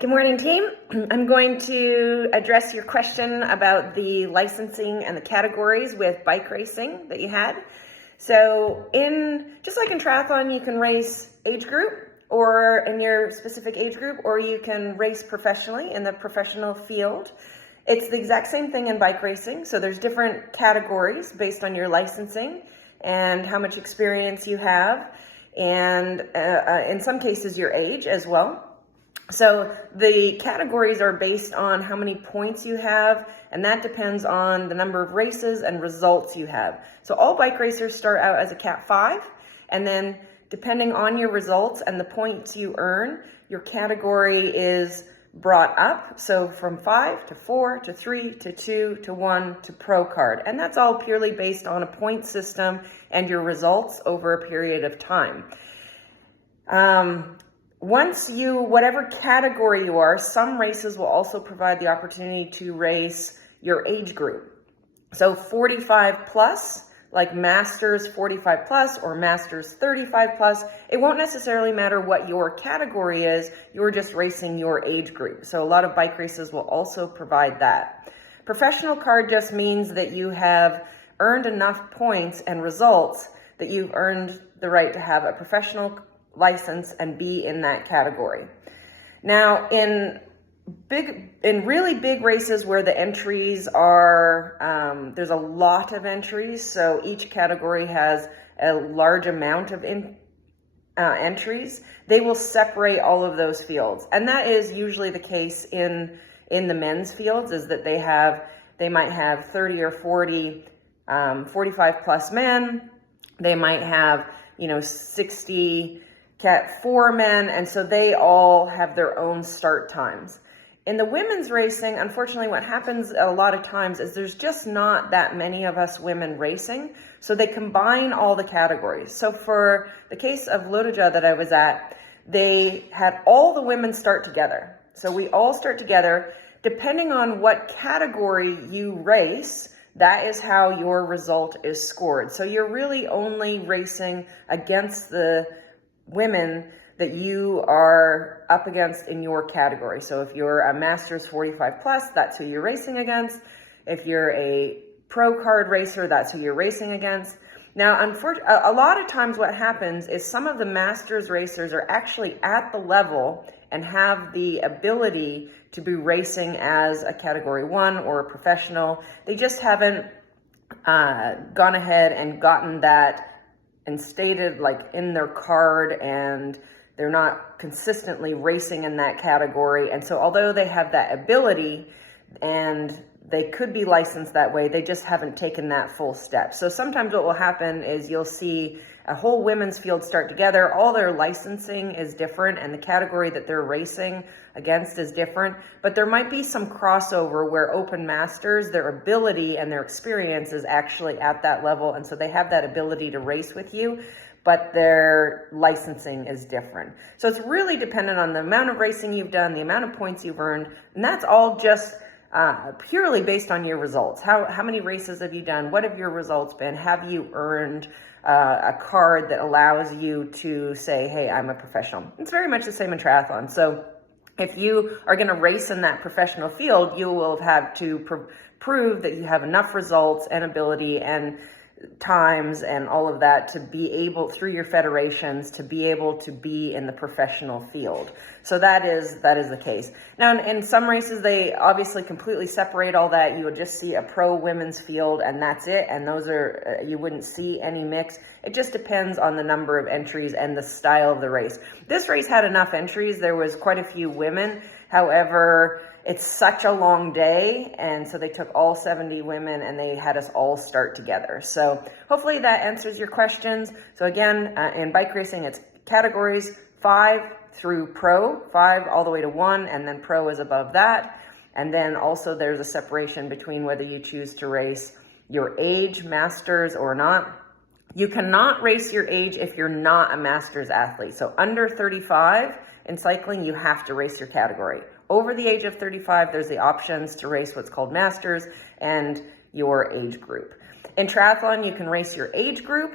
Good morning, team. I'm going to address your question about the licensing and the categories with bike racing that you had. So just like in triathlon, you can race age group or in your specific age group, or you can race professionally in the professional field. It's the exact same thing in bike racing. So there's different categories based on your licensing and how much experience you have, and in some cases your age as well. So the categories are based on how many points you have, and that depends on the number of races and results you have. So all bike racers start out as a Cat 5, and then depending on your results and the points you earn, your category is brought up. So from 5 to 4 to 3 to 2 to 1 to Pro Card. And that's all purely based on a point system and your results over a period of time. Whatever category you are, some races will also provide the opportunity to race your age group. So 45 plus, like Masters 45 plus or Masters 35 plus, it won't necessarily matter what your category is, you're just racing your age group. So a lot of bike races will also provide that. Professional card just means that you have earned enough points and results that you've earned the right to have a professional license and be in that category. Now, in really big races where the entries are, there's a lot of entries, so each category has a large amount of entries, they will separate all of those fields. And that is usually the case in the men's fields, is that they might have 30 or 40 45 plus men, they might have 60 Cat 4 men, and so they all have their own start times. In the women's racing, unfortunately, what happens a lot of times is there's just not that many of us women racing, so they combine all the categories. So for the case of Lodja that I was at, they had all the women start together. So we all start together. Depending on what category you race, that is how your result is scored. So you're really only racing against the women that you are up against in your category. So if you're a Masters 45 plus, that's who you're racing against. If you're a Pro Card racer, that's who you're racing against. Now, a lot of times what happens is some of the Masters racers are actually at the level and have the ability to be racing as a Category 1 or a professional. They just haven't gone ahead and gotten that and stated like in their card, and they're not consistently racing in that category. And so although they have that ability and they could be licensed that way, they just haven't taken that full step. So sometimes what will happen is you'll see a whole women's field start together. All their licensing is different and the category that they're racing against is different, but there might be some crossover where Open Masters, their ability and their experience is actually at that level, and so they have that ability to race with you, but their licensing is different. So it's really dependent on the amount of racing you've done, the amount of points you've earned, and that's all just purely based on your results. How many races have you done? What have your results been? Have you earned a card that allows you to say, hey, I'm a professional? It's very much the same in triathlon. So if you are going to race in that professional field, you will have to prove that you have enough results and ability and times and all of that to be able, through your federations, to be able to be in the professional field. So that is the case. Now, in some races, they obviously completely separate all that. You would just see a pro women's field and that's it. And those are, you wouldn't see any mix. It just depends on the number of entries and the style of the race. This race had enough entries. There was quite a few women. However, it's such a long day, and so they took all 70 women and they had us all start together. So hopefully that answers your questions. So again, in bike racing, it's categories 5 through Pro, 5 all the way to 1, and then Pro is above that. And then also there's a separation between whether you choose to race your age, Masters or not. You cannot race your age if you're not a Masters athlete. So under 35 in cycling, you have to race your category. Over the age of 35, there's the options to race what's called Masters and your age group. In triathlon, you can race your age group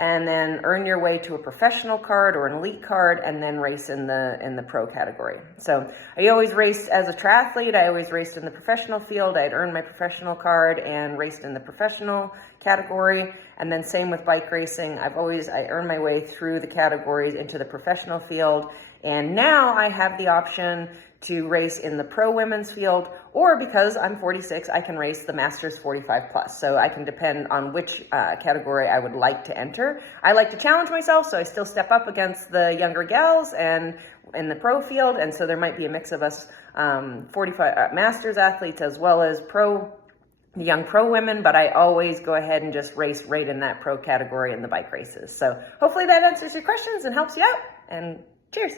and then earn your way to a professional card or an elite card, and then race in the pro category. So I always raced as a triathlete. I always raced in the professional field. I'd earned my professional card and raced in the professional category. And then same with bike racing. I earned my way through the categories into the professional field. And now I have the option to race in the pro women's field, or because I'm 46, I can race the Masters 45 plus. So I can depend on which category I would like to enter. I like to challenge myself, so I still step up against the younger gals and in the pro field. And so there might be a mix of us 45 Masters athletes as well as the young pro women, but I always go ahead and just race right in that pro category in the bike races. So hopefully that answers your questions and helps you out. And cheers.